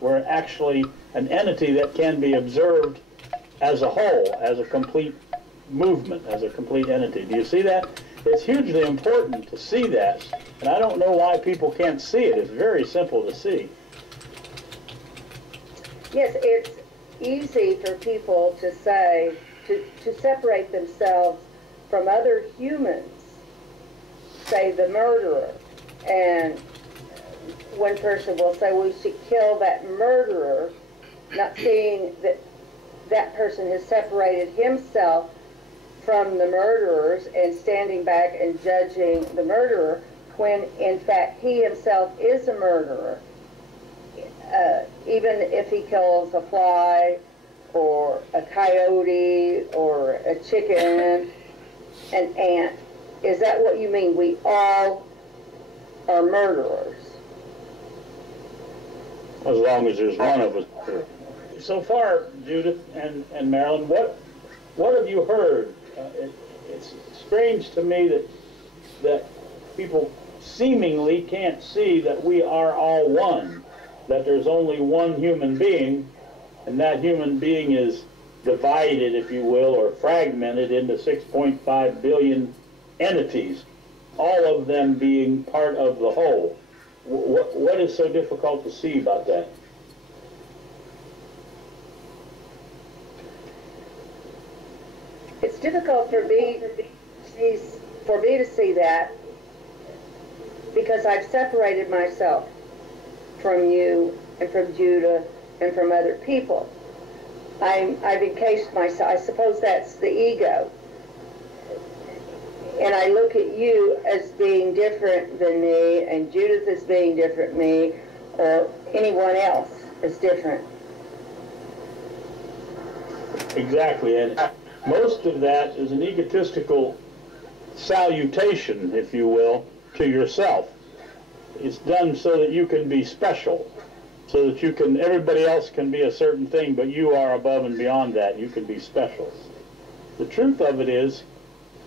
We're actually an entity that can be observed as a whole, as a complete movement, as a complete entity. Do you see that? It's hugely important to see that, and I don't know why people can't see it. It's very simple to see. Yes, it's easy for people to say, to separate themselves from other humans, say the murderer, and one person will say we should kill that murderer, not seeing that that person has separated himself from the murderers and standing back and judging the murderer, when in fact he himself is a murderer. Even if he kills a fly or a coyote or a chicken, an ant. Is that what you mean? We all are murderers? As long as there's one of us. So far, Judith and Marilyn, what have you heard? It's strange to me that people seemingly can't see that we are all one, that there's only one human being, and that human being is divided, if you will, or fragmented into 6.5 billion entities, all of them being part of the whole. What is so difficult to see about that? It's difficult for me to see that because I've separated myself from you and from Judah and from other people. I've encased myself. I suppose that's the ego. And I look at you as being different than me, and Judith as being different than me, or anyone else as different. Exactly, and most of that is an egotistical salutation, if you will, to yourself. It's done so that you can be special, so that everybody else can be a certain thing, but you are above and beyond that. You can be special. The truth of it is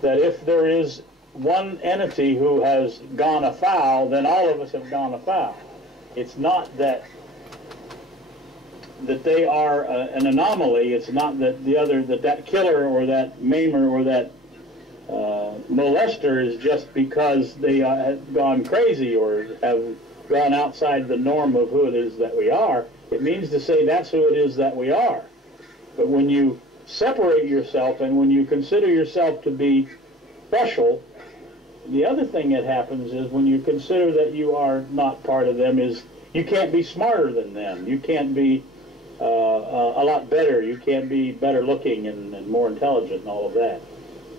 that if there is one entity who has gone afoul, then all of us have gone afoul. It's not that they are an anomaly. It's not that that killer or that maimer or that molester is just because they have gone crazy or have gone outside the norm of who it is that we are. It means to say that's who it is that we are. But when you separate yourself and when you consider yourself to be special, the other thing that happens is when you consider that you are not part of them is you can't be smarter than them. You can't be a lot better. You can't be better looking and more intelligent and all of that.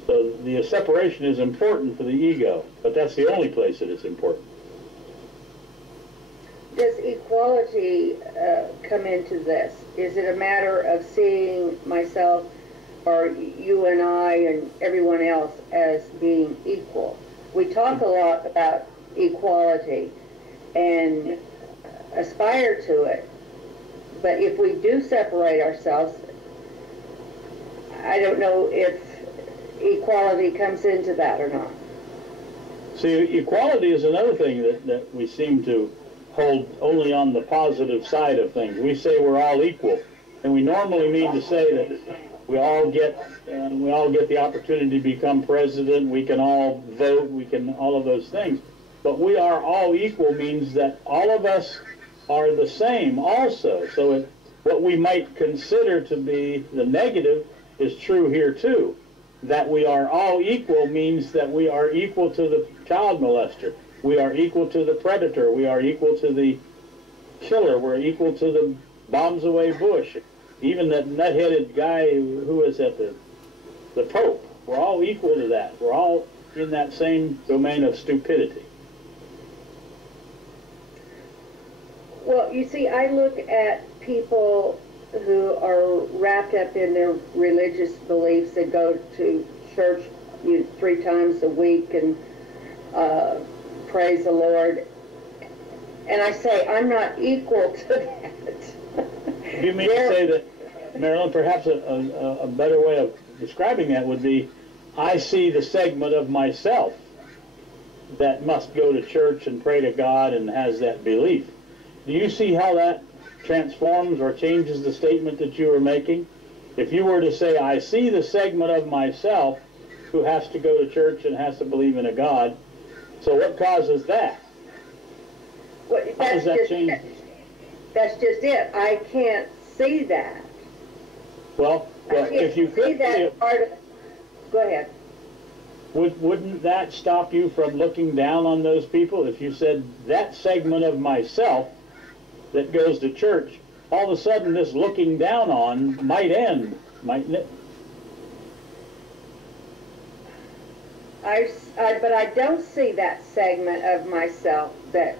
So the separation is important for the ego, but that's the only place that it's important. Does equality come into this? Is it a matter of seeing myself or you and I and everyone else as being equal? We talk a lot about equality and aspire to it, but if we do separate ourselves, I don't know if equality comes into that or not. See, equality is another thing that we seem to hold only on the positive side of things. We say we're all equal, and we normally mean to say that we all get the opportunity to become president, we can all vote, we can all of those things. But we are all equal means that all of us are the same also. So what we might consider to be the negative is true here too. That we are all equal means that we are equal to the child molester. We are equal to the predator. We are equal to the killer. We're equal to the bombs away Bush. Even that nut-headed guy who is at the Pope. We're all equal to that. We're all in that same domain of stupidity. Well, you see, I look at people who are wrapped up in their religious beliefs that go to church 3 times a week and praise the Lord. And I say, I'm not equal to that. You mean to say that, Marilyn, perhaps a better way of describing that would be, I see the segment of myself that must go to church and pray to God and has that belief. Do you see how that transforms or changes the statement that you were making. If you were to say, I see the segment of myself who has to go to church and has to believe in a God, so what causes that? Well, How does that change? That's just it. I can't see that. Well, if you could see that part of, go ahead. Wouldn't that stop you from looking down on those people? If you said that segment of myself that goes to church, all of a sudden this looking down on might end, mightn't it? But I don't see that segment of myself that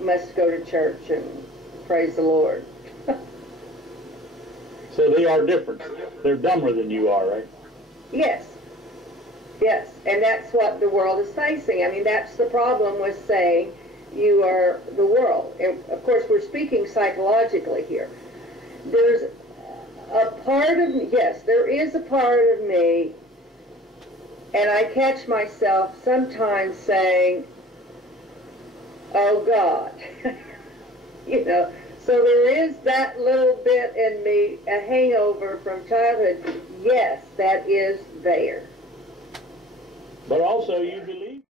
must go to church and praise the Lord. So they are different. They're dumber than you are, right? Yes. Yes, and that's what the world is facing. I mean, that's the problem with saying you are the world. And of course, we're speaking psychologically here. There's a part of me, yes, there is a part of me, and I catch myself sometimes saying, oh God, you know, so there is that little bit in me, a hangover from childhood. Yes, that is there. But also you believe